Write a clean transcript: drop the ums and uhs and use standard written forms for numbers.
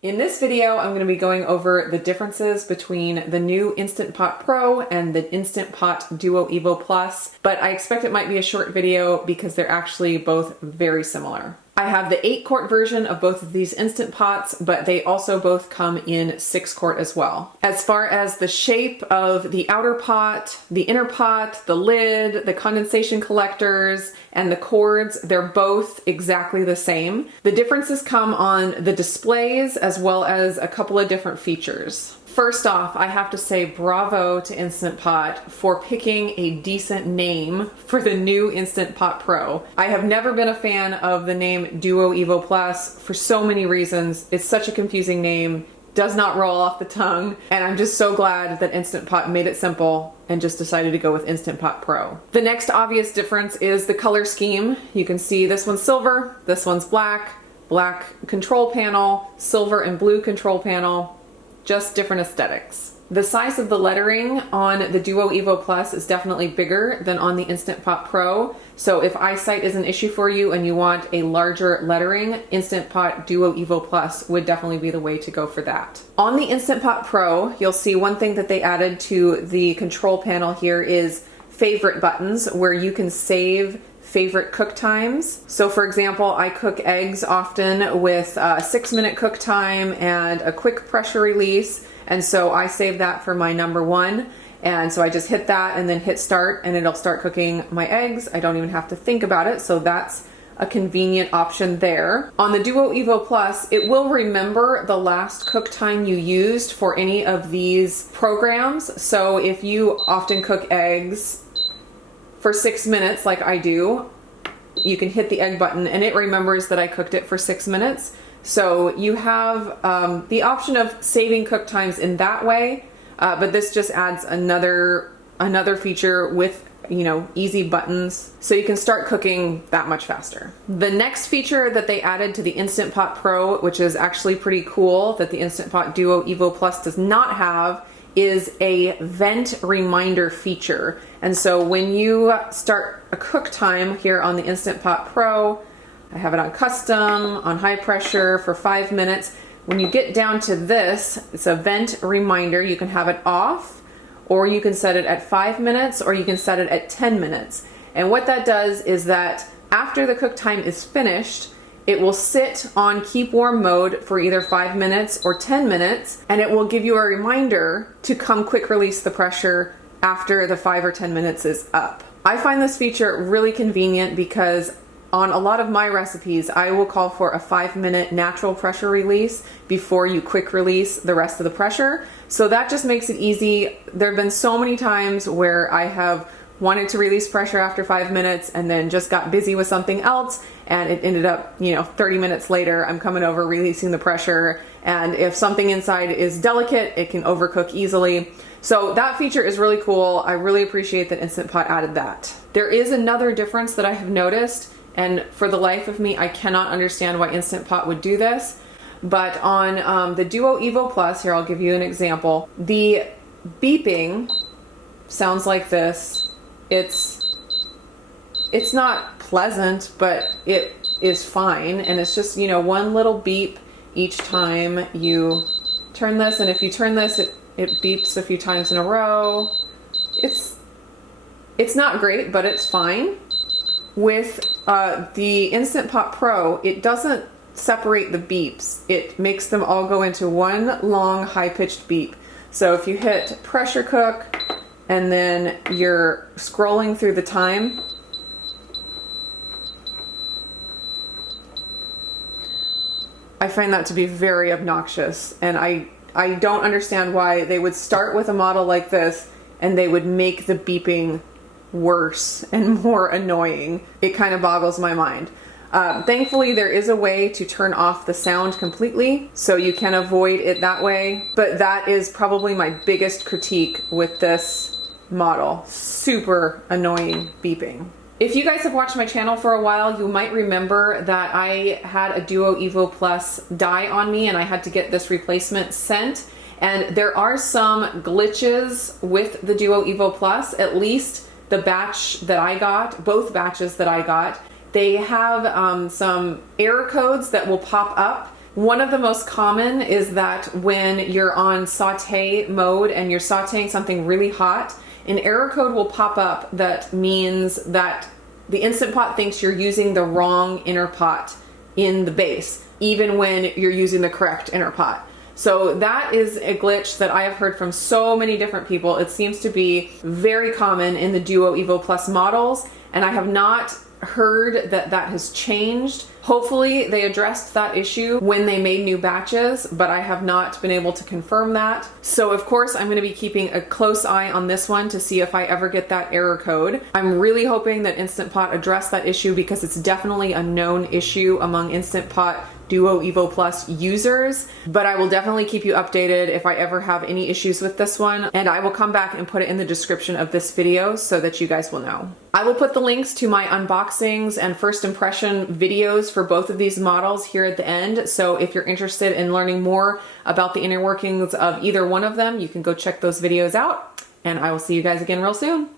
In this video, I'm going to be going over the differences between the new Instant Pot Pro and the Instant Pot Duo Evo Plus, but I expect it might be a short video because they're actually both very similar. I have the 8-quart version of both of these Instant Pots, but they also both come in 6-quart as well. As far as the shape of the outer pot, the inner pot, the lid, the condensation collectors, and the cords, they're both exactly the same. The differences come on the displays as well as a couple of different features. First off, I have to say bravo to Instant Pot for picking a decent name for the new Instant Pot Pro. I have never been a fan of the name Duo Evo Plus for so many reasons. It's such a confusing name, does not roll off the tongue, and I'm just so glad that Instant Pot made it simple and just decided to go with Instant Pot Pro. The next obvious difference is the color scheme. You can see this one's silver, this one's black, black control panel, silver and blue control panel. Just different aesthetics. The size of the lettering on the Duo Evo Plus is definitely bigger than on the Instant Pot Pro. So if eyesight is an issue for you and you want a larger lettering, Instant Pot Duo Evo Plus would definitely be the way to go for that. On the Instant Pot Pro, you'll see one thing that they added to the control panel here is favorite buttons where you can save favorite cook times. So for example, I cook eggs often with a 6-minute cook time and a quick pressure release. And so I save that for my number one. And so I just hit that and then hit start and it'll start cooking my eggs. I don't even have to think about it. So that's a convenient option there. On the Duo Evo Plus, it will remember the last cook time you used for any of these programs. So if you often cook eggs for 6 minutes like I do, you can hit the egg button and it remembers that I cooked it for 6 minutes. So you have the option of saving cook times in that way, but this just adds another feature with, you know, easy buttons so you can start cooking that much faster. The next feature that they added to the Instant Pot Pro, which is actually pretty cool that the Instant Pot Duo Evo Plus does not have, is a vent reminder feature. And so when you start a cook time here on the Instant Pot Pro, I have it on custom, on high pressure for 5 minutes. When you get down to this, it's a vent reminder. You can have it off, or you can set it at 5 minutes, or you can set it at 10 minutes. And what that does is that after the cook time is finished, it will sit on keep warm mode for either 5 minutes or 10 minutes, and it will give you a reminder to come quick release the pressure after the 5 or 10 minutes is up. I find this feature really convenient because on a lot of my recipes, I will call for a 5-minute natural pressure release before you quick release the rest of the pressure. So that just makes it easy. There have been so many times where I have wanted to release pressure after 5 minutes and then just got busy with something else, and it ended up, 30 minutes later, I'm coming over releasing the pressure, and if something inside is delicate, it can overcook easily. So that feature is really cool. I really appreciate that Instant Pot added that. There is another difference that I have noticed, and for the life of me, I cannot understand why Instant Pot would do this, but on the Duo Evo Plus, here I'll give you an example, the beeping sounds like this. It's not pleasant, but it is fine, and it's just, one little beep each time you turn this, and if you turn this, it beeps a few times in a row. It's not great, but it's fine. With the Instant Pot Pro, it doesn't separate the beeps. It makes them all go into one long high-pitched beep. So if you hit pressure cook, and then you're scrolling through the time, I find that to be very obnoxious, and I don't understand why they would start with a model like this and they would make the beeping worse and more annoying. It kind of boggles my mind. Thankfully, there is a way to turn off the sound completely, so you can avoid it that way, but that is probably my biggest critique with this model. Super annoying beeping. If you guys have watched my channel for a while, you might remember that I had a Duo Evo Plus die on me and I had to get this replacement sent. And there are some glitches with the Duo Evo Plus, at least the batch that I got, both batches that I got. They have some error codes that will pop up One of the most common is that when you're on saute mode and you're sauteing something really hot, an error code will pop up that means that the Instant Pot thinks you're using the wrong inner pot in the base, even when you're using the correct inner pot. So that is a glitch that I have heard from so many different people. It seems to be very common in the Duo Evo Plus models, and I have not heard that that has changed. Hopefully they addressed that issue when they made new batches, but I have not been able to confirm that. So of course I'm going to be keeping a close eye on this one to see if I ever get that error code. I'm really hoping that Instant Pot addressed that issue because it's definitely a known issue among Instant Pot Duo Evo Plus users, but I will definitely keep you updated if I ever have any issues with this one, and I will come back and put it in the description of this video so that you guys will know. I will put the links to my unboxings and first impression videos for both of these models here at the end, so if you're interested in learning more about the inner workings of either one of them, you can go check those videos out, and I will see you guys again real soon.